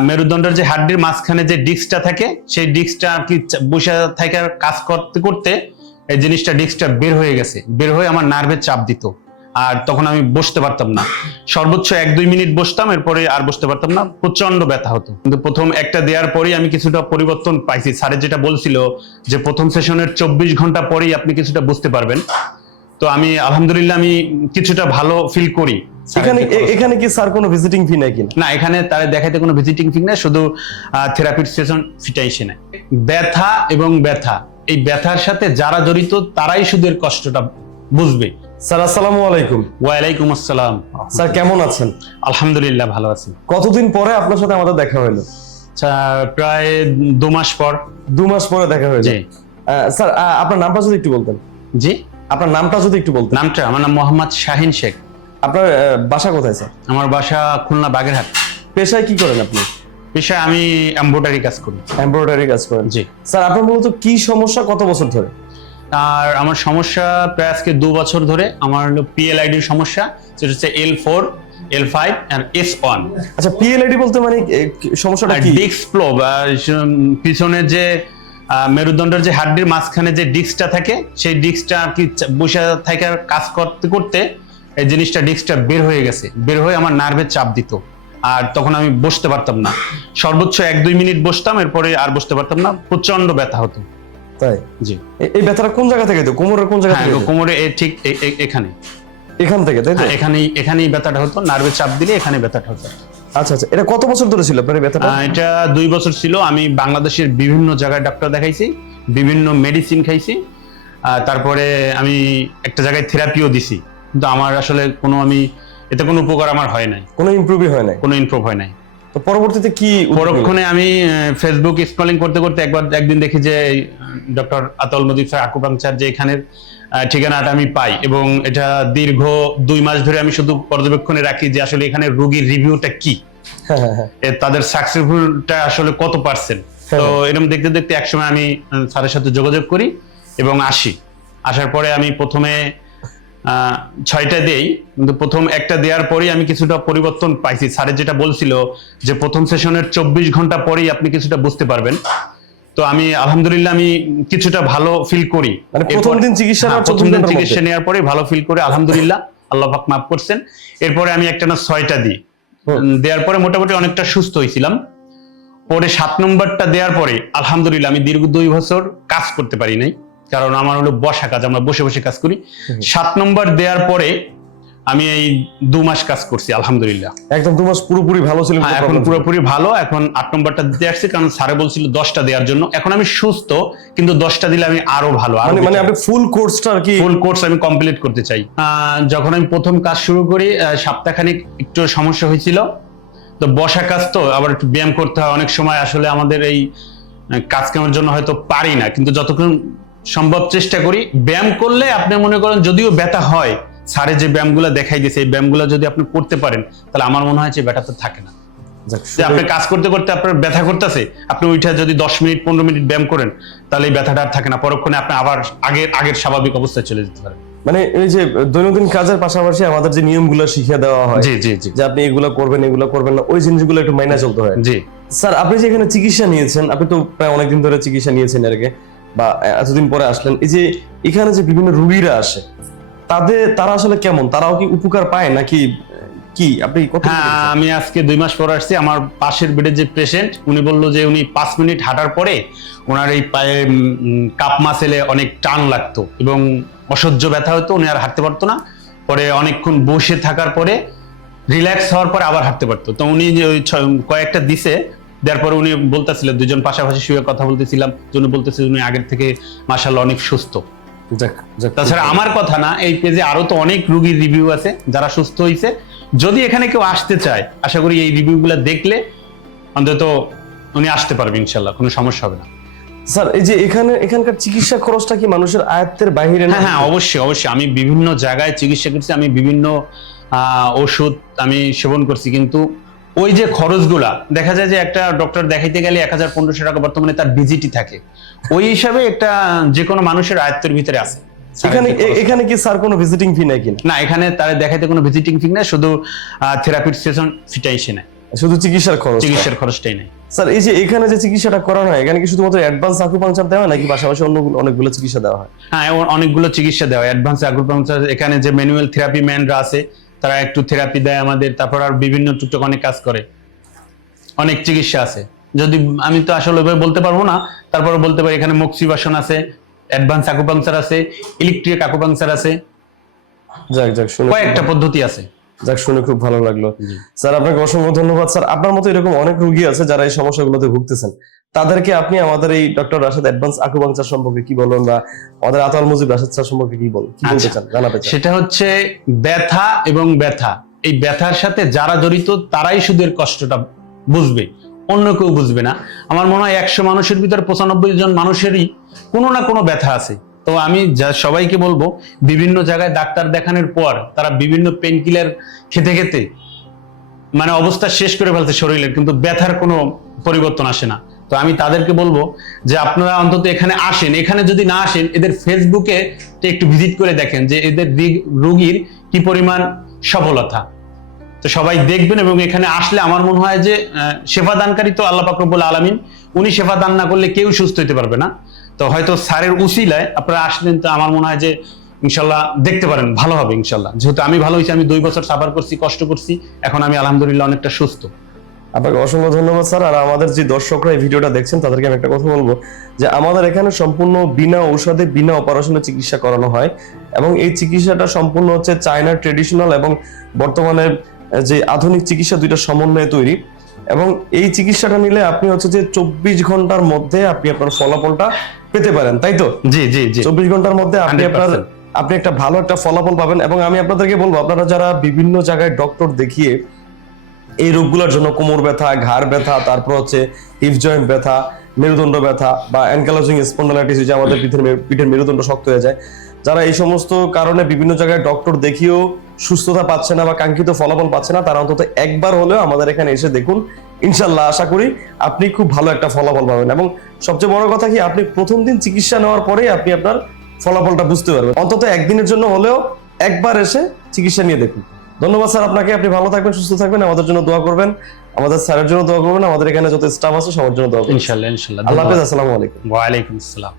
মেরুদণ্ডের যে হাড্ডির মাঝখানে যে ডিস্কটা থাকে, সেই ডিস্কটা আর কি বসে থাকার কাজ করতে করতে এই জিনিসটা, ডিস্কটা বের হয়ে গেছে। বের হয়ে আমার নার্ভে চাপ দিত। আর তখন আমি বসতে পারতাম না। সর্বোচ্চ এক দুই মিনিট বসতাম, এরপরে আর বসতে পারতাম না। প্রচণ্ড ব্যথা হতো। কিন্তু প্রথম একটা দেওয়ার পরেই আমি কিছুটা পরিবর্তন পাইছি। স্যারের যেটা বলছিল যে প্রথম সেশনের চব্বিশ ঘণ্টা পরেই আপনি কিছুটা বুঝতে পারবেন। তো আমি, আলহামদুলিল্লাহ আমি কিছুটা ভালো ফিল করি। এখানে এখানে কি স্যার কোনো ভিজিটিং ফি নাই কিনা? না এখানে তার দেখাইতে কোনো ভিজিটিং ফিক না শুধু থেরাপির সেশন ফিটাইছে না ব্যথা এবং ব্যথা এই ব্যথার সাথে যারা জড়িত তারাই শুধু এর কষ্টটা বুঝবে। স্যার আসসালামু আলাইকুম। ওয়ালাইকুম আসসালাম। স্যার কেমন আছেন? আলহামদুলিল্লাহ ভালো আছি। কতদিন পরে আপনার সাথে আমাদের দেখা হলো? আচ্ছা, প্রায় দু মাস পর। দু মাস পরে দেখা হয়েছে স্যার আপনার নামটা যদি একটু বলতেন। জি? আপনার নামটা যদি একটু বলতেন। নামটা আমার নাম মোহাম্মদ শাহিন শেখ। আপনার বাসা কোথায় স্যার? আমার বাসা খুলনা বাগেরহাট। পেশায় কি করেন আপনি? পেশায় আমি এমব্রয়ডারি কাজ করি। এমব্রয়ডারি কাজ করেন। জি। স্যার আপনার মূলত কি সমস্যা কত বছর ধরে? আর আমার সমস্যা প্রায় আজকে দু বছর ধরে। আমার হলো পিএলআইডির সমস্যা সেটা হচ্ছে এল ফোর এল ফাইভ আর এস ওয়ান আচ্ছা পিএলআইডি বলতে মানে সমস্যাটা কি? ডিস্ক ফ্লো বা স- পিছনে যে মেরুদণ্ডের যে হাড্ডির মাঝখানে যে ডিস্কটা থাকে সেই ডিস্কটা আর কি বসে থাকার কাজ করতে করতে এই জিনিসটা ডিস্কটা বের হয়ে গেছে। বের হয়ে আমার নার্ভের চাপ দিত। আর তখন আমি বসতে পারতাম না। সর্বোচ্চ এক দুই মিনিট বসতাম এরপরে আর বসতে পারতাম না। প্রচণ্ড ব্যথা হতো। তাই? জি। এই ব্যথাটা কোন জায়গা থেকে কোমরের কোন জায়গা হ্যাঁ থেকে কোমরে ঠিক এখানে। এখান থেকে তাই তো? হ্যাঁ, এখানেই এখানেই ব্যথাটা হতো। নার্ভে চাপ দিলে এখানে ব্যথাটা হতো। আচ্ছা আচ্ছা এটা কত বছর ধরে ছিল আপনার ব্যথাটা? এটা দুই বছর ছিল। আমি বাংলাদেশের বিভিন্ন জায়গায় ডাক্তার দেখাইছি বিভিন্ন মেডিসিন খাইছি। তারপরে আমি একটা জায়গায় থেরাপিও দিছি। কিন্তু আমার আসলে কোনো আমি এতে কোনো উপকার আমার হয় নাই। কোনো ইমপ্রুভই হয় নাই? কোনো ইমপ্রুভ হয় নাই। তো পরবর্তীতে কি পরক্ষণে আমি ফেসবুক স্ক্রলিং করতে করতে একবার একদিন দেখি যে ডক্টর আতল মদির স্যার আকুপাংচার যে এখানের ঠিকানাটা আমি পাই এবং এটা দীর্ঘ দুই মাস ধরে আমি শুধু পর্যবেক্ষণে রাখি যে আসলে এখানে রোগীর রিভিউটা কি। হ্যাঁ হ্যাঁ হ্যাঁ। তাদের সাকসেসফুলটা আসলে কত পার্সেন্ট তো এরকম দেখতে দেখতে একসময় আমি স্যারের সাথে যোগাযোগ করি এবং আসি। আসার পরে আমি প্রথমে ছয়টা দেই কিন্তু প্রথম একটা দেওয়ার পরেই আমি কিছুটা পরিবর্তন পাইছি। স্যারের যেটা বলছিল যে প্রথম সেশনের চব্বিশ ঘণ্টা পরেই আপনি কিছুটা বুঝতে পারবেন। তো আমি আলহামদুলিল্লাহ আমি কিছুটা ভালো ফিল করি। মানে প্রথম দিন চিকিৎসা হ্যাঁ, নেওয়ার প্রথম দিন চিকিৎসা নেওয়ার পরে ভালো ফিল করে আলহামদুলিল্লাহ। আল্লাহ পাক মাফ করছেন। এরপরে আমি একটা না ছয়টা দিই। দেওয়ার পরে মোটামুটি অনেকটা সুস্থ হয়েছিলাম পরে সাত নম্বরটা দেওয়ার পরে আলহামদুলিল্লাহ আমি দীর্ঘ দুই বছর কাজ করতে পারি নাই। কারণ আমার হলো বসা কাজ আমরা বসে বসে কাজ করি। সাত নম্বর দেওয়ার পরে আমি এই দু মাস কাজ করছি আলহামদুলিল্লাহ। একদম দু মাস পুরোপুরি ভালো ছিল হ্যাঁ, এখন। পুরোপুরি ভালো এখন আট নম্বরটা দিতে আসছি কারণ স্যারে বলছিল দশটা দেওয়ার জন্য। এখন আমি সুস্থ কিন্তু দশটা দিলে আমি আরও ভালো মানে। আপনি ফুল কোর্সটা আর কি ফুল কোর্স আমি কমপ্লিট করতে চাই। যখন আমি প্রথম কাজ শুরু করি সপ্তাহখানিক একটু সমস্যা হয়েছিল। তো বসা কাজ তো আবার একটু ব্যায়াম করতে হয় অনেক সময় আসলে আমাদের এই কাজ কামের জন্য হয়তো পারি না কিন্তু যতক্ষণ সম্ভব চেষ্টা করি। ব্যায়াম করলে আপনি মনে করেন যদিও ব্যথা হয় স্যারে যে ব্যায়ামগুলো দেখাই দিয়েছে এই ব্যায়ামগুলো যদি আপনি করতে পারেন তাহলে আমার মনে হয় যে ব্যথা তো থাকে না। যে আপনি কাজ করতে করতে আপনার ব্যথা করতেছে আপনি ওইটা যদি দশ মিনিট পনেরো মিনিট ব্যায়াম করেন তাহলে এই ব্যথাটা আর থাকে না। পরক্ষণে আপনি আবার আগের আগের স্বাভাবিক অবস্থায় চলে যেতে পারেন। মানে এই যে দৈনন্দিন কাজের পাশাপাশি আমাদের যে নিয়মগুলো শিখিয়ে দেওয়া হয় জি জি জি। যে আপনি এগুলো করবেন এগুলো করবেন না ওই জিনিসগুলো একটু মাইনা চলতে হয়। জি। স্যার আপনি যে এখানে চিকিৎসা নিয়েছেন আপনি তো প্রায় অনেকদিন ধরে চিকিৎসা নিয়েছেন এর আগে বা এতদিন পরে আসলেন এই যে এখানে যে বিভিন্ন রুগীরা আসে তাদের তারা আসলে কেমন? তারাও কি উপকার পায় নাকি কি? আপনি হ্যাঁ আমি আজকে দুই মাস পর আসছি আমার পাশের বেডের যে পেশেন্ট উনি বলল যে উনি পাঁচ মিনিট হাঁটার পরে ওনার এই পায়ে কাপ মাসেলে অনেক টান লাগতো এবং অসহ্য ব্যথা হতো উনি আর হাঁটতে পারতো না। পরে অনেকক্ষণ বসে থাকার পরে রিল্যাক্স হওয়ার পরে আবার হাঁটতে পারতো। তো উনি যে ওই কয়েকটা দিছে দেওয়ার পরে উনি বলতেছিলেন দুজন পাশাপাশি শুয়ে কথা বলতেছিলাম উনি বলতেছে উনি আগের থেকে মাসাল্লাহ অনেক সুস্থ। তাছাড়া আমার কথা না এই পেজে আরও তো অনেক রুগীর রিভিউ আছে যারা সুস্থ হয়েছে যদি এখানে কেউ আসতে চায় আশা করি এই রিভিউগুলো দেখলে অন্তত উনি আসতে পারবে ইনশাল্লাহ কোনো সমস্যা হবে না। স্যার এই যে এখানে এখানকার চিকিৎসা খরচটা কি মানুষের আয়ত্তের বাইরে না? হ্যাঁ হ্যাঁ অবশ্যই অবশ্যই। আমি বিভিন্ন জায়গায় চিকিৎসা করছি আমি বিভিন্ন আহ, ওষুধ আমি সেবন করছি কিন্তু ওই যে খরচগুলা দেখা যায় যে একটা ডক্টর দেখাইতে গেলে এক হাজার পনেরোশো টাকা বর্তমানে তার ভিজিটি থাকে। ওই হিসাবে একটা যে কোনো মানুষের আয়ত্তের ভিতরে আছে। এখানে এখানে কি স্যার কোনো ভিজিটিং ফি নাই কিনা? না এখানে তার দেখাইতে কোনো ভিজিটিং ফিক না শুধু থেরাপির সেশন ফিটাইছে না শুধু চিকিৎসার খরচ? চিকিৎসার খরচটাই নেই স্যার এই যে এখানে যে চিকিৎসাটা করানো হয় এখানে কি শুধুমাত্র অ্যাডভান্স আকুপাংচার দেওয়া হয় নাকি পাশাপাশি অন্য অনেকগুলো চিকিৎসা দেওয়া হয়? হ্যাঁ অনেকগুলো চিকিৎসা দেওয়া অ্যাডভান্স আকুপাংচার এখানে যে ম্যানুয়াল থেরাপি ম্যানরা আছে তারা একটু থেরাপি দেয় আমাদের তারপর আর বিভিন্ন টুকটাক অনেক কাজ করে। অনেক চিকিৎসা আছে। যদি আমি তো আসলে ওইভাবে বলতে পারব না তারপরে বলতে পারি এখানে মক্সিবাসন আছে অ্যাডভান্স আকুপাংচার আছে ইলেকট্রিক আকুপাংচার আছে। যাক যাক শুনে কয়েকটা পদ্ধতি আছে। যাক শুনে খুব ভালো লাগল। স্যার আপনাকে অসংখ্য ধন্যবাদ। স্যার আপনার মতো এরকম অনেক রুগী আছে যারা এই সমস্যাগুলোতে ভুগতেছেন। তাদেরকে আপনি আমাদের এই ডক্টর রাশেদ অ্যাডভান্স আকুপাংচার সম্পর্কে কি বলবেন বা আমাদের আতাল মুজিব রাশেদ স্যার সম্পর্কে কি বল কি বলতে আচ্ছা। চান? জানাতে চান। সেটা হচ্ছে ব্যথা এবং ব্যথা। এই ব্যথার সাথে যারা জড়িত তারাই শুধু এর কষ্টটা বুঝবে অন্য কেউ বুঝবে না। আমার মনে হয় একশো মানুষের ভিতর পঁচানব্বই জন মানুষেরই কোনো না কোনো ব্যথা আছে। তো আমি যা সবাইকে বলব বিভিন্ন জায়গায় ডাক্তার দেখানোর পর তারা বিভিন্ন পেন কিলার খেতে খেতে মানে অবস্থা শেষ করে ফেলছে শরীরের কিন্তু ব্যথার কোনো পরিবর্তন আসে না। তো আমি তাদেরকে বলব যে আপনারা অন্তত এখানে আসেন। এখানে যদি না আসেন, এদের ফেসবুকে একটু ভিজিট করে দেখেন যে এদের রোগীর কি পরিমাণ সফলতা। তো সবাই দেখবেন এবং এখানে আসলে আমার মনে হয় যে সেবা দানকারী তো আল্লাহ পাকরবুল আলমিন, উনি সেবা দান না করলে কেউ সুস্থ হতে পারবে না। তো হয়তো স্যারের উসিলায় আপনারা আসলেন, তো আমার মনে হয় যে ইনশাল্লাহ দেখতে পারেন, ভালো হবে ইনশাল্লাহ। যেহেতু আমি ভালো হয়েছি, আমি দুই বছর সাফার করছি, কষ্ট করছি, এখন আমি আলহামদুলিল্লাহ অনেকটা সুস্থ। আপনাকে অসংখ্য ধন্যবাদ স্যার। আর আমাদের যে দর্শকরা এই ভিডিওটা দেখছেন তাদেরকে আমি একটা কথা বলব যে আমাদের এখানে সম্পূর্ণ বিনা ঔষধে বিনা অপারেশনে চিকিৎসা করানো হয় এবং এই চিকিৎসাটা সম্পূর্ণ হচ্ছে চায়নার ট্রেডিশনাল এবং বর্তমানে যে আধুনিক চিকিৎসা দুইটা সমন্বয়ে তৈরি। এবং এই চিকিৎসাটা নিলে আপনি হচ্ছে যে চব্বিশ ঘণ্টার মধ্যে আপনি আপনার ফলাফলটা পেতে পারেন তাই তো? জি জি জি। চব্বিশ ঘণ্টার মধ্যে আপনি 100% আপনার আপনি একটা ভালো একটা ফলাফল পাবেন। এবং আমি আপনাদেরকে বলব আপনারা যারা বিভিন্ন জায়গায় ডক্টর দেখিয়ে এই রোগগুলোর জন্য কোমর ব্যথা, ঘাড় ব্যথা, তারপর হচ্ছে হিপ জয়েন্ট ব্যথা, মেরুদণ্ড ব্যথা বা অ্যানকালোজিং স্পন্ডালাইটিস যে আমাদের পিঠের পিঠের মেরুদণ্ড শক্ত হয়ে যায়। যারা এই সমস্ত কারণে বিভিন্ন জায়গায় ডক্টর দেখিয়েও সুস্থতা পাচ্ছে না বা কাঙ্ক্ষিত ফলাফল পাচ্ছে না, তারা অন্তত একবার হলেও আমাদের এখানে এসে দেখুন। ইনশাল্লাহ আশা করি আপনি খুব ভালো একটা ফলাফল পাবেন এবং সবচেয়ে বড় কথা কি, আপনি প্রথম দিন চিকিৎসা নেওয়ার পরেই আপনি আপনার ফলাফলটা বুঝতে পারবেন। অন্তত একদিনের জন্য হলেও একবার এসে চিকিৎসা নিয়ে দেখুন। ধন্যবাদ স্যার আপনাকে। আপনি ভালো থাকবেন সুস্থ থাকবেন আমাদের জন্য দোয়া করবেন। আমাদের স্যারের জন্য দোয়া করবেন আমাদের এখানে যত স্টাফ আছে সবার জন্য দোয়া করবেন। ইনশাআল্লাহ ইনশাআল্লাহ আল্লাহ হাফেজ আসসালামু আলাইকুম। ওয়া আলাইকুম আসসালাম।